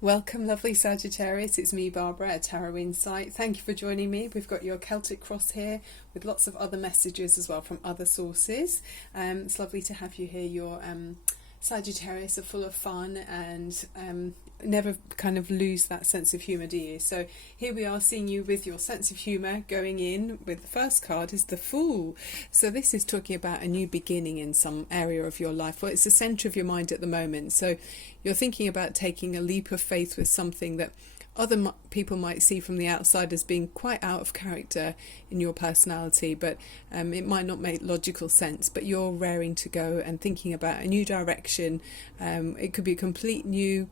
Welcome, lovely Sagittarius. It's me, Barbara, at Tarot Insight. Thank you for joining me. We've got your Celtic cross here with lots of other messages as well from other sources. It's lovely to have you here. Your Sagittarius are full of fun and never kind of lose that sense of humour, do you? So here we are seeing you with your sense of humour going in with the first card is the Fool. So this is talking about a new beginning in some area of your life. Well, it's the centre of your mind at the moment. So you're thinking about taking a leap of faith with something that other people might see from the outside as being quite out of character in your personality, but it might not make logical sense, but you're raring to go and thinking about a new direction. It could be a complete new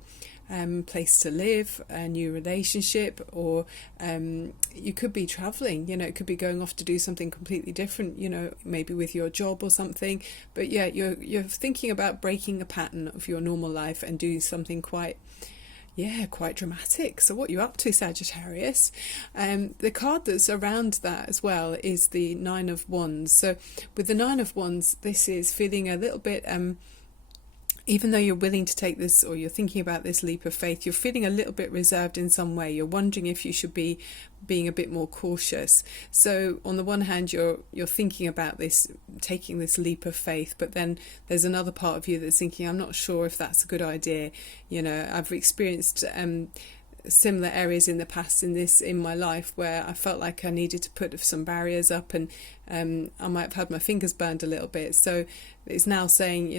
place to live, a new relationship, or you could be traveling, it could be going off to do something completely different, maybe with your job or something. But yeah, you're thinking about breaking a pattern of your normal life and doing something quite dramatic. So what are you up to, Sagittarius? The card that's around that as well is the Nine of Wands. So with the Nine of Wands, this is feeling a little bit even though you're willing to take this, or you're thinking about this leap of faith, you're feeling a little bit reserved in some way. You're wondering if you should be being a bit more cautious. So on the one hand, you're thinking about this, taking this leap of faith, but then there's another part of you that's thinking, I'm not sure if that's a good idea. I've experienced similar areas in the past in my life where I felt like I needed to put some barriers up, and I might have had my fingers burned a little bit. So it's now saying,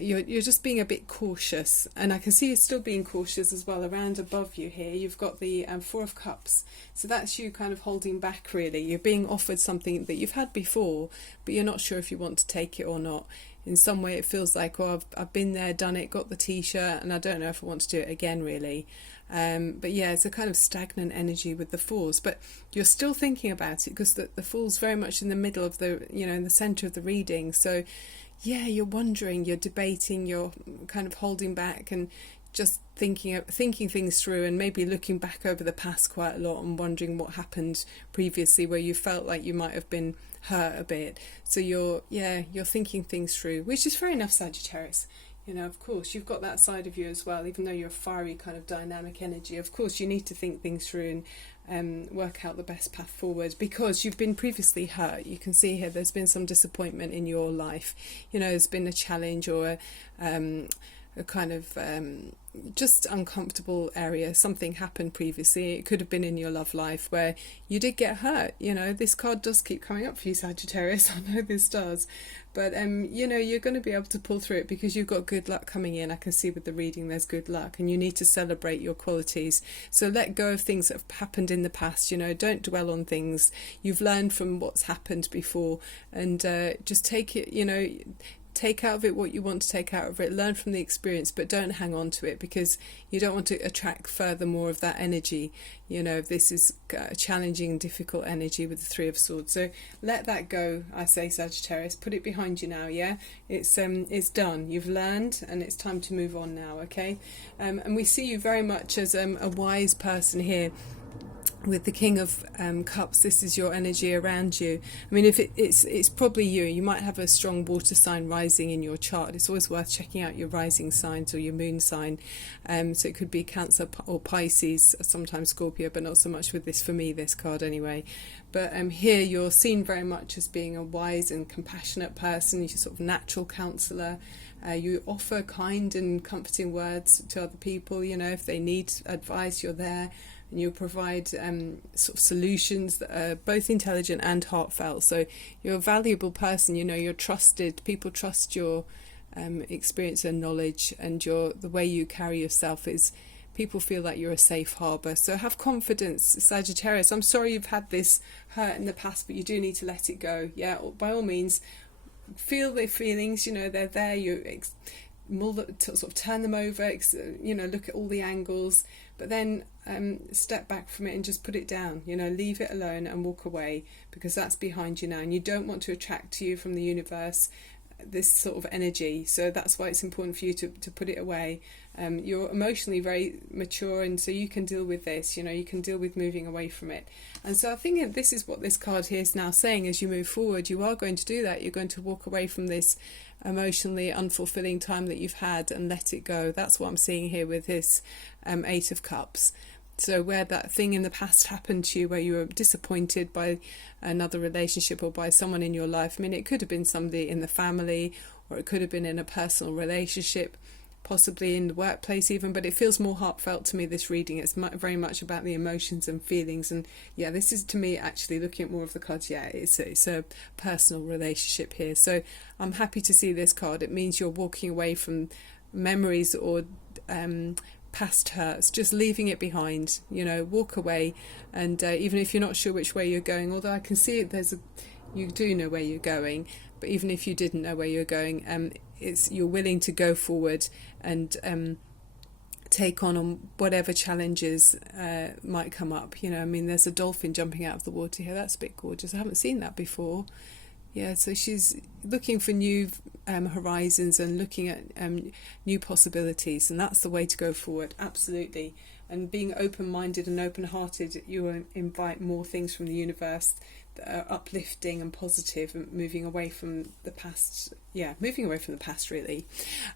you're just being a bit cautious, and I can see you're still being cautious as well. Around above you here, you've got the Four of Cups, so that's you kind of holding back. Really, you're being offered something that you've had before, but you're not sure if you want to take it or not. In some way, it feels like, I've been there, done it, got the t-shirt, and I don't know if I want to do it again, really. But yeah, it's a kind of stagnant energy with the Fools, but you're still thinking about it because the Fool's very much in the middle of in the centre of the reading. So yeah, you're wondering, you're debating, you're kind of holding back and just thinking things through, and maybe looking back over the past quite a lot and wondering what happened previously where you felt like you might have been hurt a bit. So you're thinking things through, which is fair enough, Sagittarius. Of course, you've got that side of you as well. Even though you're a fiery kind of dynamic energy, of course, you need to think things through and work out the best path forward, because you've been previously hurt. You can see here there's been some disappointment in your life. There's been a challenge or a kind of just uncomfortable area. Something happened previously. It could have been in your love life where you did get hurt. This card does keep coming up for you, Sagittarius. I know this does, but you're going to be able to pull through it because you've got good luck coming in. I can see with the reading there's good luck, and you need to celebrate your qualities. So let go of things that have happened in the past. Don't dwell on things. You've learned from what's happened before, and just take it. Take out of it what you want to take out of it, learn from the experience, but don't hang on to it, because you don't want to attract further more of that energy. This is a challenging and difficult energy with the Three of Swords. So let that go, I say, Sagittarius. Put it behind you now, yeah? It's done. You've learned, and it's time to move on now, okay? And we see you very much as a wise person here. With the King of Cups, this is your energy around you. I mean, if it's probably you might have a strong water sign rising in your chart. It's always worth checking out your rising signs or your moon sign. So it could be Cancer or Pisces, sometimes Scorpio, but not so much with this, for me, this card anyway. But here you're seen very much as being a wise and compassionate person. You're sort of natural counsellor. You offer kind and comforting words to other people. If they need advice, you're there. And you'll provide sort of solutions that are both intelligent and heartfelt. So you're a valuable person. You're trusted. People trust your experience and knowledge, and the way you carry yourself is. People feel like you're a safe harbour. So have confidence, Sagittarius. I'm sorry you've had this hurt in the past, but you do need to let it go. Yeah, by all means, feel the feelings. They're there. You sort of turn them over. Look at all the angles. But then step back from it and just put it down. Leave it alone and walk away, because that's behind you now, and you don't want to attract to you from the universe this sort of energy. So that's why it's important for you to put it away. You're emotionally very mature, and so you can deal with this, you can deal with moving away from it. And so I think this is what this card here is now saying. As you move forward, you are going to do that. You're going to walk away from this emotionally unfulfilling time that you've had and let it go. That's what I'm seeing here with this Eight of Cups. So where that thing in the past happened to you, where you were disappointed by another relationship or by someone in your life. I mean, it could have been somebody in the family, or it could have been in a personal relationship, possibly in the workplace even, but it feels more heartfelt to me, this reading. It's very much about the emotions and feelings. And yeah, this is, to me, actually looking at more of the cards, yeah, it's a personal relationship here. So I'm happy to see this card. It means you're walking away from memories or past hurts, just leaving it behind, walk away. And even if you're not sure which way you're going, although I can see it, you do know where you're going, but even if you didn't know where you're going, you're willing to go forward and take on whatever challenges might come up. I mean, there's a dolphin jumping out of the water here. That's a bit gorgeous. I haven't seen that before. Yeah, so she's looking for new horizons and looking at new possibilities, and that's the way to go forward, absolutely. And being open-minded and open-hearted, you will invite more things from the universe that are uplifting and positive, and moving away from the past. Yeah, moving away from the past, really.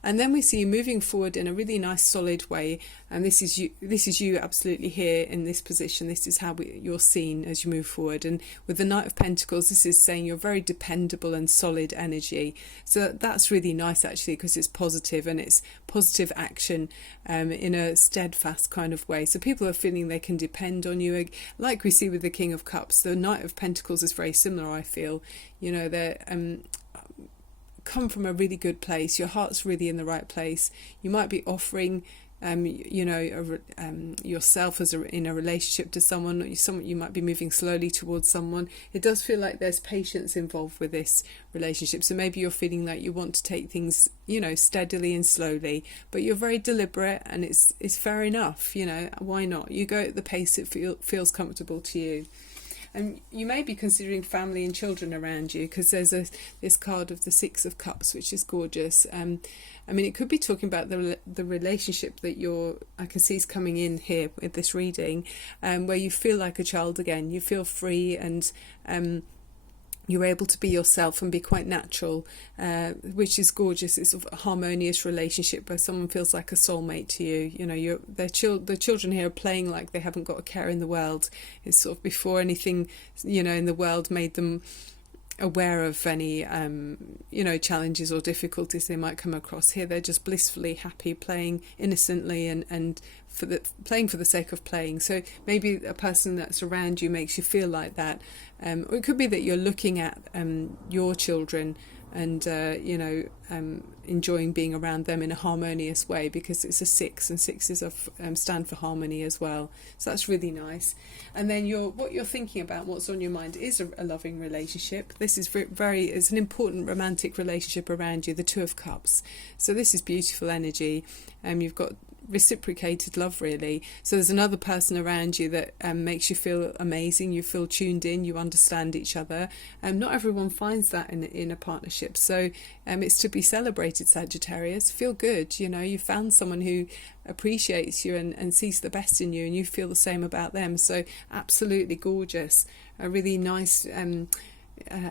And then we see you moving forward in a really nice, solid way. And this is you absolutely here in this position. This is how you're seen as you move forward. And with the Knight of Pentacles, this is saying you're very dependable and solid energy. So that's really nice, actually, because it's positive, and it's positive action in a steadfast kind of way. So people are feeling they can depend on you. Like we see with the King of Cups, the Knight of Pentacles is very similar, I feel. They're come from a really good place. Your heart's really in the right place. You might be offering yourself in a relationship to someone. You might be moving slowly towards someone. It does feel like there's patience involved with this relationship. So maybe you're feeling like you want to take things, steadily and slowly, but you're very deliberate, and it's fair enough. Why not? You go at the pace it feels comfortable to you. And you may be considering family and children around you, because there's this card of the Six of Cups, which is gorgeous. I mean, it could be talking about the relationship that I can see is coming in here with this reading, where you feel like a child again. You feel free, and you're able to be yourself and be quite natural, which is gorgeous. It's a harmonious relationship where someone feels like a soulmate to you. The children here are playing like they haven't got a care in the world. It's sort of before anything, in the world made them aware of any, challenges or difficulties they might come across. Here they're just blissfully happy, playing innocently and playing for the sake of playing. So maybe a person that's around you makes you feel like that. Or it could be that you're looking at your children and enjoying being around them in a harmonious way, because it's a 6, and 6s stand for harmony as well. So that's really nice. And then what you're thinking about, what's on your mind, is a loving relationship. This is it's an important romantic relationship around you, the Two of Cups. So this is beautiful energy. You've got reciprocated love, really. So there's another person around you that makes you feel amazing. You feel tuned in, you understand each other. Not everyone finds that in a partnership, so it's to be celebrated, Sagittarius. Feel good. You found someone who appreciates you and sees the best in you, and you feel the same about them. So absolutely gorgeous. A really nice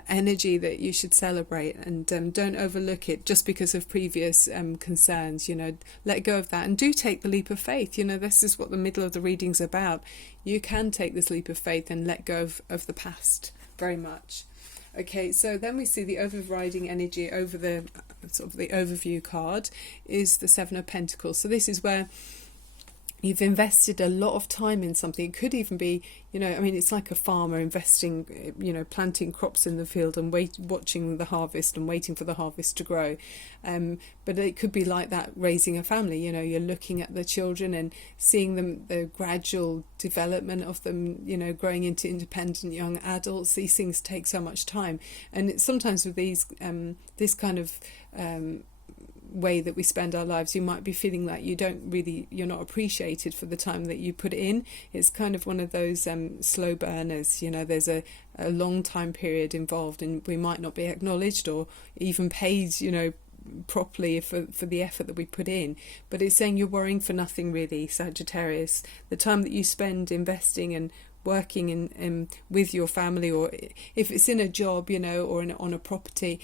energy that you should celebrate, and don't overlook it just because of previous concerns. Let go of that and do take the leap of faith. This is what the middle of the reading's about. You can take this leap of faith and let go of the past, very much. Okay, so then we see the overriding energy over the sort of the overview card is the Seven of Pentacles. So this is where you've invested a lot of time in something. It could even be, it's like a farmer investing, planting crops in the field and watching the harvest and waiting for the harvest to grow. But it could be like that, raising a family. You're looking at the children and seeing them, the gradual development of them, growing into independent young adults. These things take so much time. And sometimes with these, this kind of way that we spend our lives, you might be feeling like you're not appreciated for the time that you put in. It's kind of one of those slow burners. There's a long time period involved, and we might not be acknowledged or even paid properly for the effort that we put in. But it's saying you're worrying for nothing, really, Sagittarius. The time that you spend investing and working in with your family, or if it's in a job, or on a property,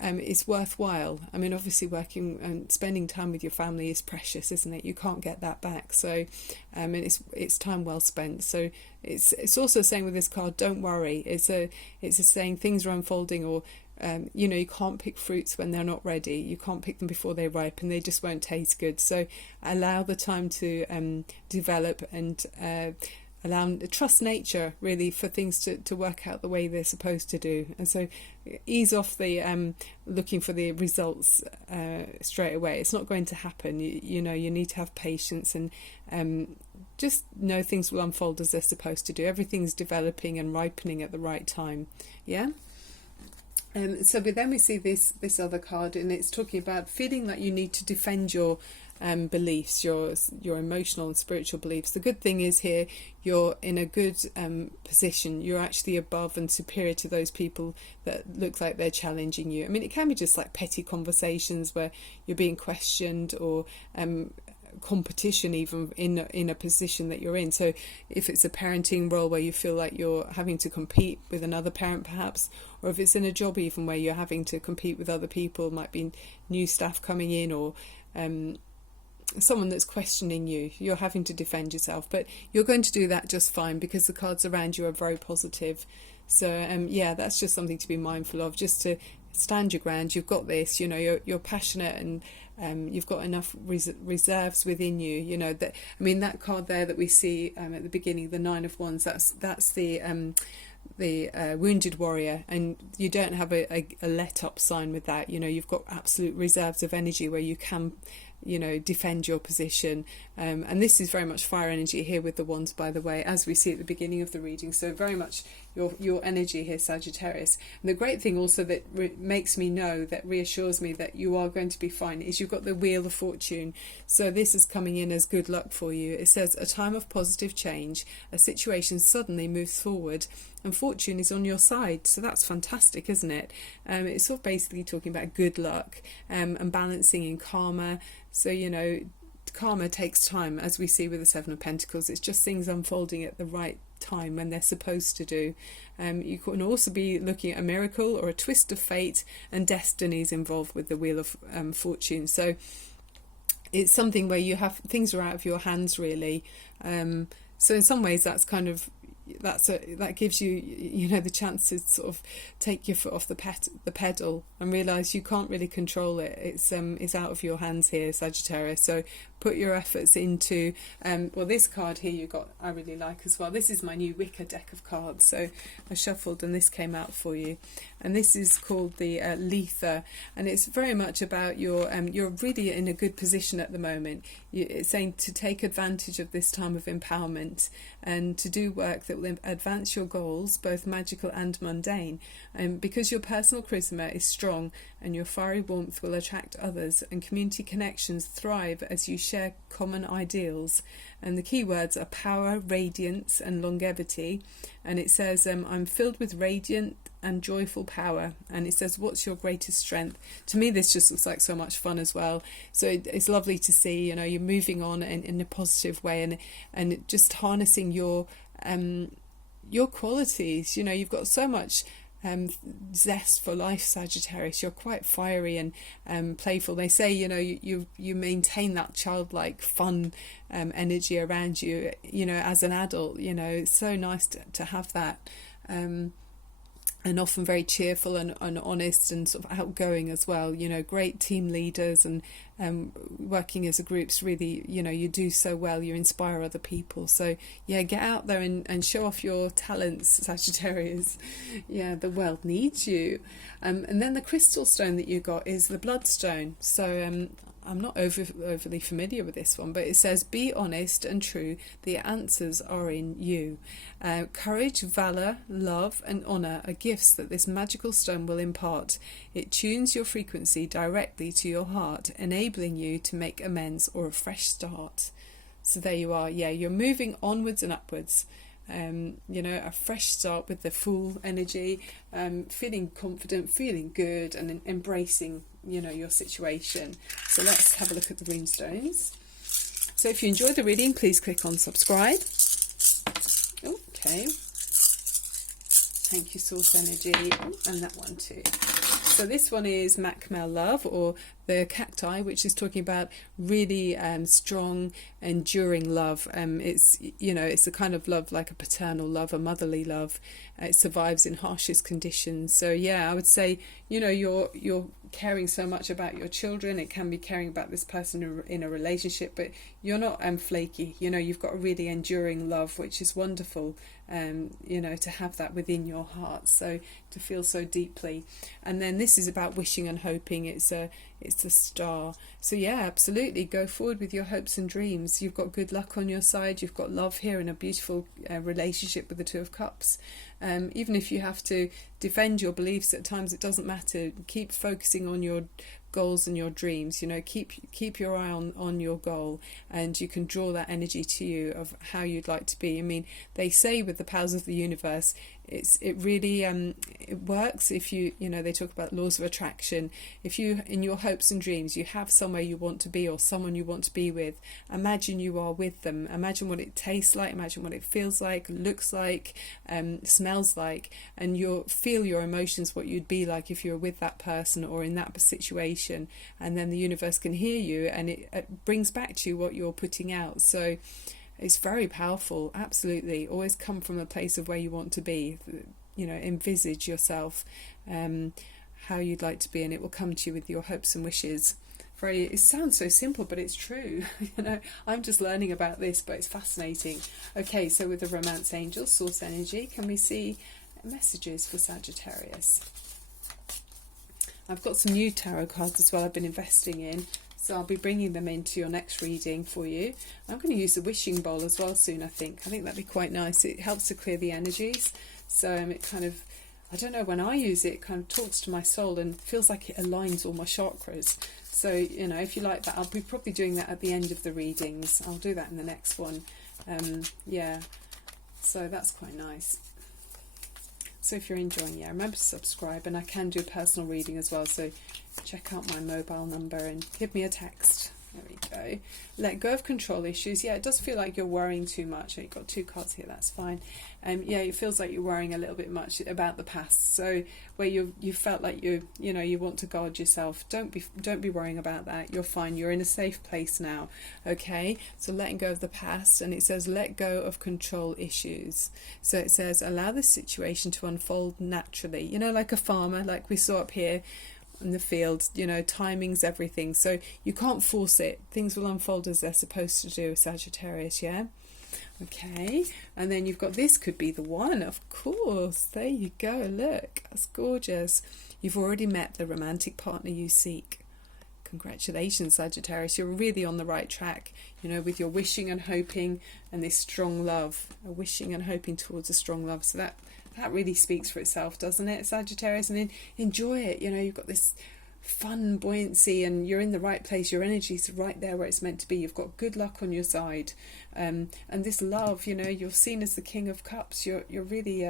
it's worthwhile. I mean, obviously working and spending time with your family is precious, isn't it? You can't get that back. So and it's time well spent. So it's also saying with this card, don't worry. It's a saying things are unfolding, or you can't pick fruits when they're not ready. You can't pick them before they ripen. They just won't taste good. So allow the time to develop, and trust nature, really, for things to work out the way they're supposed to do. And so ease off the looking for the results straight away. It's not going to happen. You need to have patience, and just know things will unfold as they're supposed to do. Everything's developing and ripening at the right time. Yeah. But then we see this other card, and it's talking about feeling like you need to defend your beliefs, your emotional and spiritual beliefs. The good thing is here, you're in a good position. You're actually above and superior to those people that look like they're challenging you. I mean, it can be just like petty conversations where you're being questioned, or competition even in a position that you're in. So if it's a parenting role where you feel like you're having to compete with another parent perhaps, or if it's in a job even where you're having to compete with other people, might be new staff coming in, or someone that's questioning you, you're having to defend yourself. But you're going to do that just fine, because the cards around you are very positive. So that's just something to be mindful of, just to stand your ground. You've got this, you're passionate, and you've got enough reserves within you. That card there that we see at the beginning, the Nine of Wands, that's the wounded warrior, and you don't have a let up sign with that. You've got absolute reserves of energy where you can defend your position, and this is very much fire energy here with the wands, by the way, as we see at the beginning of the reading. So very much your energy here, Sagittarius. And the great thing also that makes me know, that reassures me that you are going to be fine, is you've got the Wheel of Fortune. So this is coming in as good luck for you. It says a time of positive change, a situation suddenly moves forward, and fortune is on your side. So that's fantastic, isn't it? It's sort of basically talking about good luck, and balancing in karma. So karma takes time, as we see with the Seven of Pentacles. It's just things unfolding at the right time when they're supposed to do. You can also be looking at a miracle or a twist of fate, and destinies involved with the Wheel of Fortune. So it's something where you have things are out of your hands, really. So in some ways that's kind of that gives you the chance to sort of take your foot off the pedal and realize you can't really control it. It's out of your hands here, Sagittarius. So put your efforts into this card here I really like as well. This is my new Wicker deck of cards, so I shuffled and this came out for you, and this is called the Letha, and it's very much about you're really in a good position at the moment. It's saying to take advantage of this time of empowerment and to do work that will advance your goals, both magical and mundane, because your personal charisma is strong and your fiery warmth will attract others, and community connections thrive as you share common ideals. And the key words are power, radiance and longevity. And it says I'm filled with radiant and joyful power. And it says, what's your greatest strength? To me this just looks like so much fun as well. So it's lovely to see you're moving on in a positive way, and just harnessing your qualities. You've got so much zest for life, Sagittarius. You're quite fiery and playful. They say you maintain that childlike fun energy around you as an adult. It's so nice to have that, and often very cheerful and honest and sort of outgoing as well. Great team leaders, and working as a group's really, you do so well. You inspire other people. So yeah, get out there and show off your talents, Sagittarius. Yeah, the world needs you. And then the crystal stone that you got is the bloodstone. So I'm not overly familiar with this one, but it says, be honest and true. The answers are in you. Courage, valour, love and honour are gifts that this magical stone will impart. It tunes your frequency directly to your heart, enabling you to make amends or a fresh start. So there you are. Yeah, you're moving onwards and upwards. A fresh start with the full energy, feeling confident, feeling good, and embracing, your situation. So let's have a look at the runestones. So if you enjoyed the reading, please click on subscribe. Okay. Thank you, Source Energy. And that one too. So this one is Macmel Love, or the cacti, which is talking about really strong, enduring love. It's the kind of love like a paternal love, a motherly love. It survives in harshest conditions. So yeah, I would say you're caring so much about your children. It can be caring about this person in a relationship, but you're not flaky. You've got a really enduring love, which is wonderful. To have that within your heart, so to feel so deeply. And then this is about wishing and hoping. It's a star. So yeah, absolutely, go forward with your hopes and dreams. You've got good luck on your side. You've got love here and a beautiful relationship with the Two of Cups. Even if you have to defend your beliefs at times, it doesn't matter. Keep focusing on your goals and your dreams. Keep your eye on your goal, and you can draw that energy to you of how you'd like to be. I mean, they say with the powers of the universe, it really it works if they talk about laws of attraction. If you, in your hopes and dreams, you have somewhere you want to be or someone you want to be with, imagine you are with them. Imagine what it tastes like, imagine what it feels like, looks like, smells like, and feel your emotions, what you'd be like if you were with that person or in that situation. And then the universe can hear you, and it brings back to you what you're putting out. So it's very powerful. Absolutely. Always come from a place of where you want to be. Envisage yourself how you'd like to be, and it will come to you with your hopes and wishes. It sounds so simple, but it's true. I'm just learning about this, but it's fascinating. Okay, so with the Romance Angels, Source Energy, can we see messages for Sagittarius? I've got some new tarot cards as well I've been investing in. So I'll be bringing them into your next reading for you. I'm going to use the wishing bowl as well soon, I think. I think that'd be quite nice. It helps to clear the energies. So it kind of, I don't know, when I use it, it kind of talks to my soul and feels like it aligns all my chakras. So, if you like that, I'll be probably doing that at the end of the readings. I'll do that in the next one. Yeah, so that's quite nice. So if you're enjoying, remember to subscribe, and I can do a personal reading as well, so check out my mobile number and give me a text. There we go. Let go of control issues. Yeah, it does feel like you're worrying too much. You've got two cards here, that's fine. It feels like you're worrying a little bit much about the past. So where you felt like you want to guard yourself, don't be worrying about that. You're fine. You're in a safe place now. Okay, so letting go of the past, and it says let go of control issues. So it says allow the situation to unfold naturally. Like a farmer, like we saw up here in the field, timing's everything, so you can't force it. Things will unfold as they're supposed to do, Sagittarius. Okay, and then you've got this could be the one, of course. There you go, look, that's gorgeous. You've already met the romantic partner you seek. Congratulations, Sagittarius, you're really on the right track, with your wishing and hoping and this strong love, wishing and hoping towards a strong love. So that really speaks for itself, doesn't it, Sagittarius? And then enjoy it. You've got this fun buoyancy, and you're in the right place. Your energy's right there where it's meant to be. You've got good luck on your side, and this love, you're seen as the King of Cups. You're really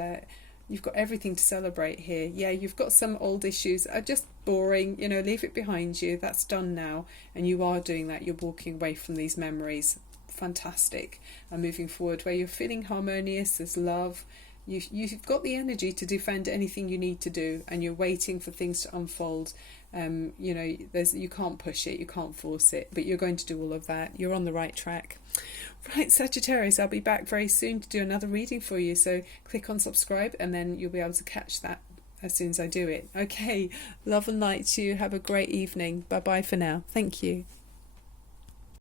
you've got everything to celebrate here. Yeah, you've got some old issues are just boring. Leave it behind you. That's done now, and you are doing that. You're walking away from these memories. Fantastic. And moving forward where you're feeling harmonious. There's love. You've got the energy to defend anything you need to do, and you're waiting for things to unfold. You can't push it, you can't force it, but you're going to do all of that. You're on the right track. Right, Sagittarius, I'll be back very soon to do another reading for you, so click on subscribe and then you'll be able to catch that as soon as I do it. Okay, love and light to you. Have a great evening. Bye bye for now. Thank you.